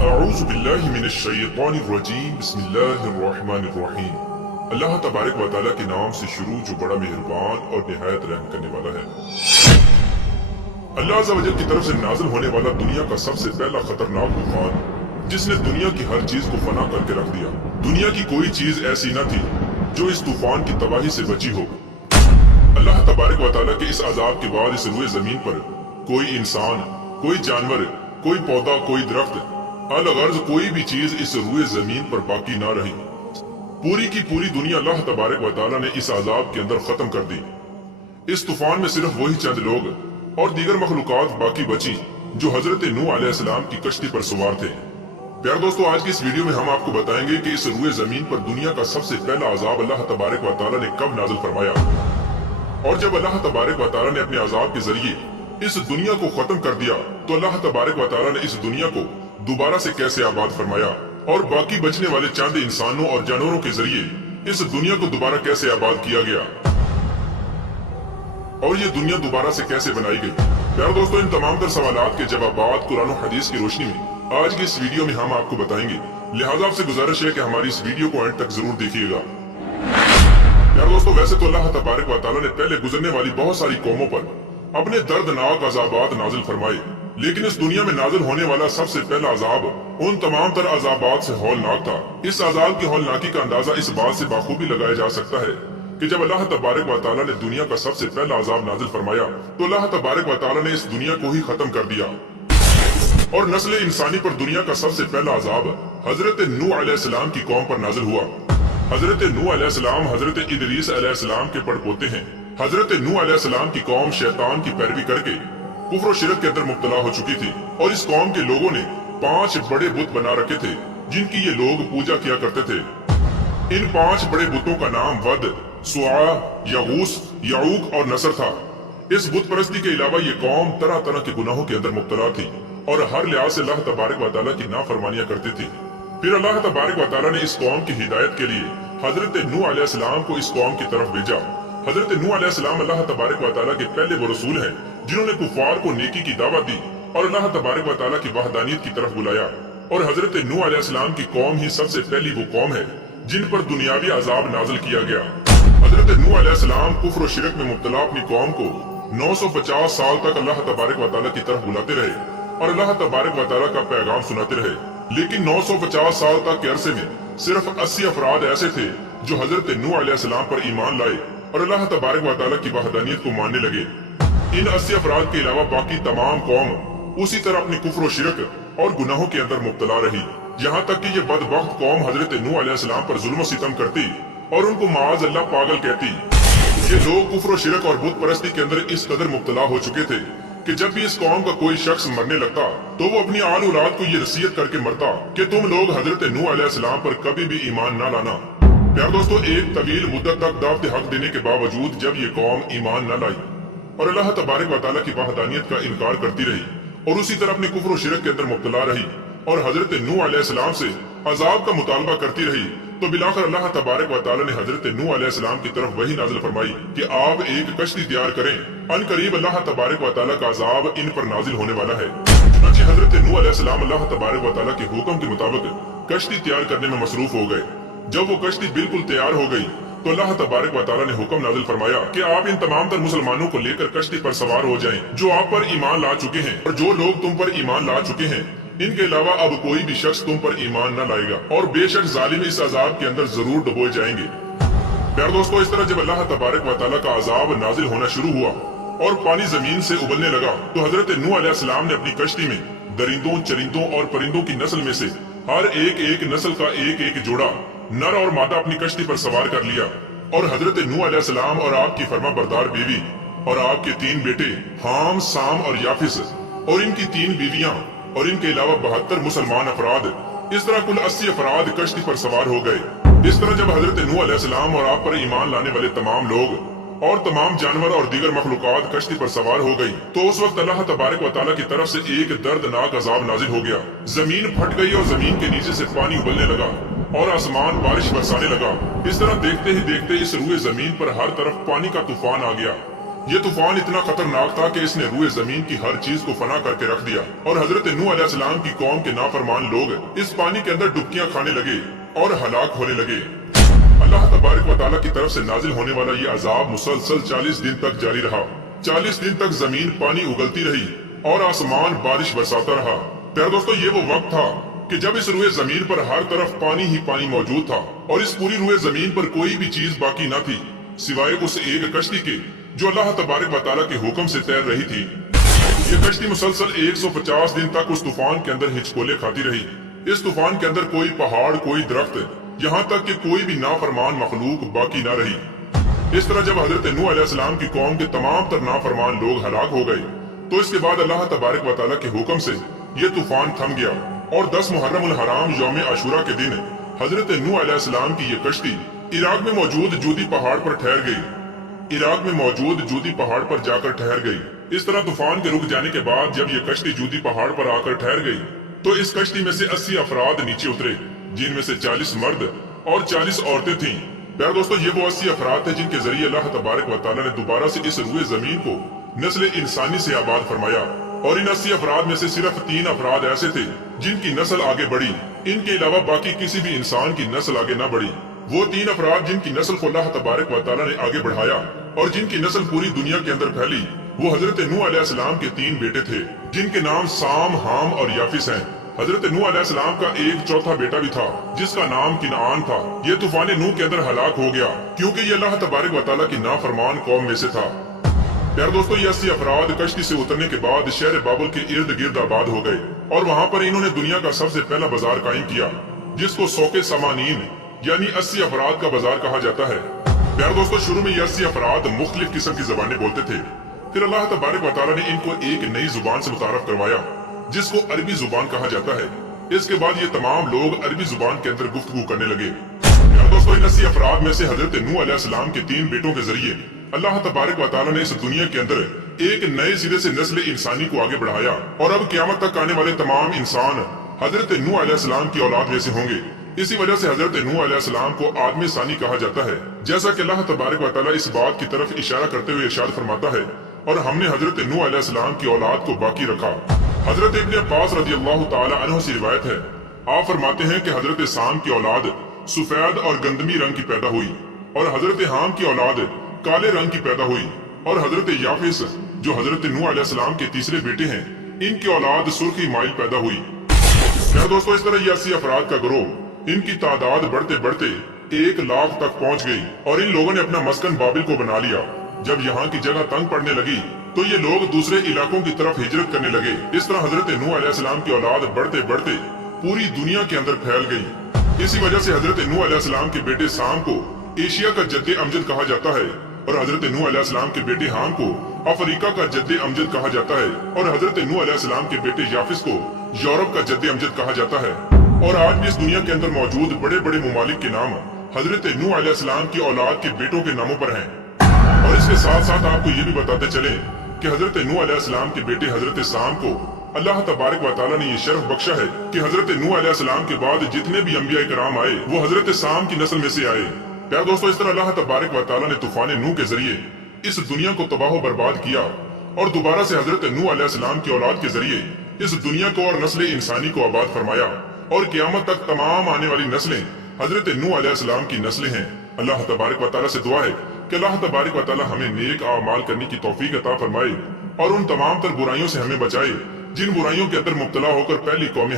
अऊज़ु बिल्लाहि मिनश्शैतानिर्रजीम बिस्मिल्लाहिर्रहमानिर्रहीम। अल्लाह तबारक व तआला के नाम से शुरू जो बड़ा मेहरबान और निहायत रहम करने वाला है। अल्लाह अज़्ज़ा वजल की तरफ से नाज़िल होने वाला दुनिया का सबसे पहला खतरनाक तूफान, जिसने दुनिया की हर चीज को फना करके रख दिया। दुनिया की कोई चीज ऐसी न थी जो इस तूफान की तबाही से बची हो। अल्लाह तबारक व तआला के इस अजाब के बाद इस रुए जमीन पर कोई इंसान, कोई जानवर, कोई पौधा, कोई दरख्त, अलगर्ज कोई भी चीज इस रुए जमीन पर बाकी ना रही। पूरी की पूरी दुनिया अल्लाह तबारक व तआला ने इस अजाब के अंदर खत्म कर दी। इस तूफान में सिर्फ वही चंद लोग और दीगर मखलूकात बाकी बची जो हजरत नूह अलैहिस्सलाम की कश्ती पर सवार थे। प्यार दोस्तों, आज की इस वीडियो में हम आपको बताएंगे कि इस रुए जमीन पर दुनिया का सबसे पहला अजाब अल्लाह तबारक व तआला ने कब नाज़िल फरमाया, और जब अल्लाह तबारक व तआला ने अपने अजाब के जरिए इस दुनिया को खत्म कर दिया तो अल्लाह तबारक व तआला ने इस दुनिया को दोबारा से कैसे आबाद फरमाया, और बाकी बचने वाले चंद इंसानों और जानवरों के जरिए इस दुनिया को दोबारा कैसे आबाद किया गया, और ये दुनिया दोबारा से कैसे बनाई गई। प्यार दोस्तों, इन तमाम तर सवालात के जवाबात कुरान और हदीस की रोशनी में आज की इस वीडियो में हम आपको बताएंगे। लिहाजा आपसे गुजारिश है कि हमारी इस वीडियो को अंत तक जरूर देखिएगा। प्यार दोस्तों, वैसे तो अल्लाह तबारक व तआला ने पहले गुजरने वाली बहुत सारी कौमों पर अपने दर्दनाक अजाबात नाजिल फरमाए, लेकिन इस दुनिया में नाजिल होने वाला सबसे पहला अजाब उन तमाम तर अजाबात से हौलनाक था। इस अजाब की हौलनाकी का अंदाजा इस बात से बाखूबी लगाया जा सकता है कि जब अल्लाह तबारक व तआला ने दुनिया का सबसे पहला अजाब नाजिल फरमाया तो अल्लाह तबारक व तआला ने इस दुनिया को ही खत्म कर दिया, और नस्ल इंसानी पर दुनिया का सबसे पहला अजाब हजरत नूह अलैहिस्सलाम की कौम पर नाजिल हुआ। हजरत नूह अलैहिस्सलाम हजरत इदरीस अलैहिस्सलाम के पड़पोते हैं। हजरत नूह अलैहिस्सलाम की कौम शैतान की पैरवी करके कुफ्र और शिरक के अंदर मुब्तला हो चुकी थी, और इस कौम के लोगों ने 5 बड़े बुत बना रखे थे जिनकी ये लोग पूजा किया करते थे। इन 5 बड़े बुतों का नाम वद, सुआ, यगूस, याऊक और नसर था। इस बुत परस्ती के अलावा ये कौम तरह तरह के गुनाहों के अंदर मुब्तला थी और हर लिहाज से अल्लाह तबारक व तआला की नाफरमानियां करती थी। फिर अल्लाह तबारक व तआला ने इस कौम की हिदायत के लिए हजरत नूह अलैहिस्सलाम को इस कौम की तरफ भेजा। हजरत नूह अलैहिस्सलाम अल्लाह तबारक व तआला के पहले वो रसूल हैं जिन्होंने कुफार को नेकी की दावत दी और अल्लाह तबारक व तआला की वहदानियत की तरफ बुलाया। और हजरत नूह अलैहिस्सलाम की कौम ही सबसे पहली वो कौम है जिन पर दुनियावी अजाब नाजिल किया गया। हजरत नूह अलैहिस्सलाम कुफ्र और शिरक में मुब्तला अपनी कौम को 950 साल तक अल्लाह तबारक व तआला की तरफ बुलाते रहे और अल्लाह तबारक व तआला का पैगाम सुनाते रहे। लेकिन 950 साल तक के अरसे में सिर्फ 80 अफराद ऐसे थे जो हजरत नूह अलैहिस्सलाम पर ईमान लाए और अल्लाह तबारक व तआला की वहदानियत को मानने लगे। इन 80 अफराद के अलावा बाकी तमाम कौम उसी तरह अपनी कुफ्र और शिरक और गुनाहों के अंदर मुब्तला रही, यहाँ तक कि ये बदबख्त कौम हजरत नूह अलैहिस्सलाम पर जुल्म सितम करती और उनको माज अल्लाह पागल कहती। ये लोग कुफ्र और शिरक और बुत परस्ती के अंदर इस कदर मुब्तला हो चुके थे कि जब भी इस कौम का कोई शख्स मरने लगता तो वो अपनी आल औलाद को ये नसीहत करके मरता कि तुम लोग हजरत नूह अलैहिस्सलाम पर कभी भी ईमान न लाना। प्यार दोस्तों, एक तवील मुद्दत तक दावत हक देने के बावजूद जब ये कौम ईमान न लाई और अल्लाह तबारक व तआला की वहदानियत का इनकार करती रही और उसी तरह अपनी कुफ्र और शिरक के अंदर मुब्तला रही और हजरत नूह अलैहिस्सलाम से अजाब का मुतालबा करती रही, तो बिलाखिर अल्लाह तबारक व तआला ने हजरत नूह अलैहिस्सलाम की तरफ वही नाज़िल फरमाई कि आप एक कश्ती तैयार करें, अनकरीब अल्लाह तबारक व तआला का अजाब इन पर नाजिल होने वाला है। चुनांचे हजरत नूह अलैहिस्सलाम अल्लाह तबारक व तआला के हुक्म के मुताबिक कश्ती तैयार करने में मसरूफ हो गए। जब वो कश्ती बिल्कुल तैयार हो गई तो अल्लाह तबारक व तआला ने हुक्म नाज़िल फरमाया कि आप इन तमाम तर मुसलमानों को लेकर कश्ती पर सवार हो जाएं जो आप पर ईमान ला चुके हैं, और जो लोग तुम पर ईमान ला चुके हैं इनके अलावा अब कोई भी शख्स तुम पर ईमान न लाएगा, और बेशक जालिम इस अजाब के अंदर जरूर डुबोए जाएंगे। प्यार दोस्तों, इस तरह जब अल्लाह तबारक व तआला का अजाब नाजिल होना शुरू हुआ और पानी जमीन से उबलने लगा तो हजरत नूह अलैहिस्सलाम ने अपनी कश्ती में दरिंदों, चरिंदों और परिंदों की नस्ल में से हर एक नस्ल का एक जोड़ा नर और मादा अपनी कश्ती पर सवार कर लिया, और हजरत नूह अलैहिस्सलाम और आपकी फरमा बरदार बीवी और आपके 3 बेटे हाम, साम और याफिस और इनकी 3 बीवियां और इनके अलावा 72 मुसलमान अफराद, इस तरह कुल 80 अफराद कश्ती पर सवार हो गए। इस तरह जब हजरत नूह अलैहिस्सलाम और आप पर ईमान लाने वाले तमाम लोग और तमाम जानवर और दीगर मखलूकात कश्ती पर सवार हो गई तो उस वक्त अल्लाह तबारक व तआला की तरफ से एक दर्दनाक अजाब नाजिल हो गया। जमीन फट गई और जमीन के नीचे से पानी उबलने लगा और आसमान बारिश बरसाने लगा। इस तरह देखते ही देखते इस रुए जमीन पर हर तरफ पानी का तूफान आ गया ये तूफान इतना खतरनाक था कि इसने रूए जमीन की हर चीज को फना करके रख दिया और हजरत नूह अलैहिस्सलाम की कौम के नाफरमान लोग इस पानी के अंदर डुबकियां खाने लगे और हलाक होने लगे। अल्लाह तबारक व तआला की तरफ से नाजिल होने वाला ये अजाब मुसलसल 40 दिन तक जारी रहा। 40 दिन तक जमीन पानी उगलती रही और आसमान बारिश बरसाता रहा। प्यारे दोस्तों, ये वो वक्त था कि जब इस रुए जमीन पर हर तरफ पानी ही पानी मौजूद था और इस पूरी रुए जमीन पर कोई भी चीज बाकी न थी सिवाय उस एक कश्ती के जो अल्लाह तबारक व तआला के हुक्म से तैर रही थी। ये कश्ती मुसलसल 150 दिन तक उस तूफान के अंदर हिचकोले खाती रही। इस तूफान के अंदर कोई पहाड़, कोई दरख्त, यहाँ तक कि कोई भी नाफरमान मखलूक बाकी न रही। इस तरह जब हजरत नूह अलैहिस्सलाम की कौम के तमाम तर नाफरमान लोग हलाक हो गए तो इसके बाद अल्लाह तबारक व तआला के हुक्म से ये तूफान थम गया और 10 मुहर्रम उल हराम यौम आशूरा के दिन हजरत नूह अलैहिस्सलाम की ये कश्ती इराक में मौजूद जूदी पहाड़ पर ठहर गई। इराक में मौजूद जूदी पहाड़ पर जाकर ठहर गई। इस तरह तूफान के रुक जाने के बाद जब ये कश्ती जूदी पहाड़ पर आकर ठहर गई तो इस कश्ती में से 80 अफराद नीचे उतरे, जिनमें से 40 मर्द और 40 औरतें थीं। प्यारे दोस्तों, ये वो 80 अफराद थे जिनके जरिए अल्लाह तबारक व तआला ने दोबारा से इस रुए जमीन को नस्ल इंसानी से आबाद फरमाया। और इन 80 अफराद में से सिर्फ 3 अफराद ऐसे थे जिनकी नस्ल आगे बढ़ी। इनके अलावा बाकी किसी भी इंसान की नस्ल आगे न बढ़ी। वो 3 अफराद जिनकी नस्ल को अल्लाह तबारक व तआला ने आगे बढ़ाया और जिनकी नस्ल पूरी दुनिया के अंदर फैली, वो हजरत नूह अलैहिस्सलाम के 3 बेटे थे जिनके नाम साम, हाम और याफिस हैं। हजरत नूह अलैहिस्सलाम का एक चौथा बेटा भी था जिसका नाम किनान था। ये तूफान नूह के अंदर हलाक हो गया क्योंकि ये अल्लाह तबारक व तआला की नाफरमान कौम में से था। प्यारे दोस्तों, ये 80 अफराद कश्ती से उतरने के बाद शहर बाबुल के इर्द गिर्द आबाद हो गए और वहाँ पर इन्होंने दुनिया का सबसे पहला बाजार कायम किया जिसको सौके समानीन यानी 80 अफराद का बाजार कहा जाता है। प्यारे दोस्तों, शुरू में ये 80 अफराद मुख्तलिफ किस्म की जबानें बोलते थे। फिर अल्लाह तबारक व तआला ने इनको एक नई जुबान से मुतारफ करवाया जिसको अरबी जुबान कहा जाता है। इसके बाद ये तमाम लोग अरबी जुबान के अंदर गुफ्तगू करने लगे। प्यारे दोस्तों, इन 80 अफराद में से हजरत नूह अलैहिस्सलाम के 3 बेटों के जरिए अल्लाह तबारक व तआला ने इस दुनिया के अंदर एक नए सिरे से नस्ल इंसानी को आगे बढ़ाया और अब क़यामत तक आने वाले तमाम इंसान हजरत नूह अलैहिस्सलाम की औलाद में से होंगे। इसी वजह से हजरत नूह अलैहिस्सलाम को आदमी सानी कहा जाता है, जैसा कि अल्लाह तबारक व तआला इस बात की तरफ इशारा करते हुए इरशाद फरमाता है, और हमने हजरत नूह अलैहिस्सलाम की औलाद को बाकी रखा। हजरत इब्न अब्बास रज़ियल्लाहु ताला अन्हु से रिवायत है, आप फरमाते हैं कि हजरत साम की औलाद सफेद और गंदमी रंग की पैदा हुई और हजरत हाम की औलाद काले रंग की पैदा हुई और हजरत याफिस जो हजरत नूह अलैहिस्सलाम के तीसरे बेटे हैं, इनकी औलाद सुर्खी माइल पैदा हुई। क्या दोस्तों, इस तरह ये 80 अफराद का गिरोह, इनकी तादाद बढ़ते बढ़ते 1 लाख तक पहुंच गई और इन लोगों ने अपना मस्कन बाबिल को बना लिया। जब यहाँ की जगह तंग पड़ने लगी तो ये लोग दूसरे इलाकों की तरफ हिजरत करने लगे। इस तरह हजरत नूह अलैहिस्सलाम की औलाद बढ़ते बढ़ते पूरी दुनिया के अंदर फैल गई। इसी वजह से हजरत नूह अलैहिस्सलाम के बेटे साम को एशिया का जद्दे अमजद कहा जाता है और हजरत नूह अलैहिस्सलाम के बेटे हाम को अफ्रीका का जद्दे अमजद कहा जाता है और हजरत नूह अलैहिस्सलाम के बेटे याफिस को यूरोप का जद्दे अमजद कहा जाता है। और आज भी इस दुनिया के अंदर मौजूद बड़े बड़े मुमालिक के नाम हजरत नूह अलैहिस्सलाम की औलाद के बेटों के नामों पर हैं। और इसके साथ साथ आपको ये भी बताते चले कि हजरत नूह अलैहिस्सलाम के बेटे हजरत साम को अल्लाह तबारक व तआला ने ये शर्फ बख्शा है कि हजरत नूह अलैहिस्सलाम के बाद जितने भी अंबिया कराम आए वो हजरत साम की नस्ल में से आए। प्यारे दोस्तों, इस तरह अल्लाह तबारक व तआला ने तूफान नूह के जरिए इस दुनिया को तबाह बर्बाद किया और दोबारा से हजरत नूह अलैहिस्सलाम की औलाद के जरिए इस दुनिया को और नस्ल इंसानी को आबाद फरमाया और क़यामत तक तमाम आने वाली नस्लें हजरत नूह अलैहिस्सलाम की नस्लें हैं। अल्लाह तबारक व तआला से दुआ है कि अल्लाह तबारक व तआला हमें नेक आमाल करने की तौफीक अता फरमाए और उन तमाम तर बुराइयों से हमें बचाए जिन बुराइयों के अंदर मुब्तला होकर पहली कौमें